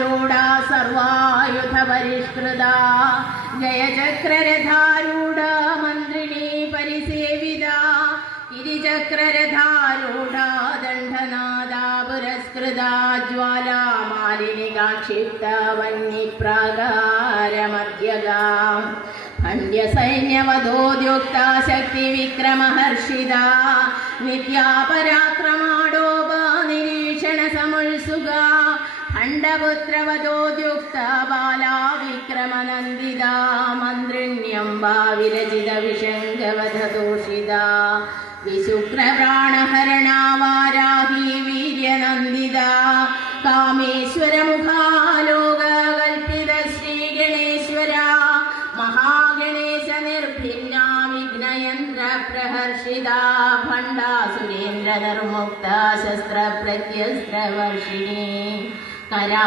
ൂഢാ സർവായുധ പരിഷ്കൃതാ ജയചക്രരഥാരൂഢ മന്ത്രിണീ പരിസേവിതാ ഗിരിചക്രരഥാരൂഢാ ദണ്ഡനാദാ പുരസ്കൃതാ ജ്വാലാമാലിനികാക്ഷിപ്ത വന്യപ്രാകാരമധ്യഗാ ഭണ്ഡ്യസൈന്യവധോദ്യുക്താ ശക്തിവിക്രമഹർഷിതാ നിത്യാപരാക്രമാടോപനിരീക്ഷണ സമുത്സുകാ ഖണ്ഡപുത്രവധോദ്യുക്ത Bala വിക്രമനന്ദിതാ മന്ത്രിണ്യംബാ വിരചിത വിശങ്കവധദോഷിതാ വിശുക്രപ്രാണഹരണാ Varahi വീര്യനന്ദിതാ കാമേശ്വരമുഖാലോകകൽപ്പിത ശ്രീഗണേശ്വരാ മഹാഗണേശ നിർഭിന്നാ വിഘ്നയന്ത്ര പ്രഹർഷിതാ ഭണ്ഡാസുരേന്ദ്ര Nirmuktha ശസ്ത്രപ്രത്യസ്ത്രവർഷിണീ കരാ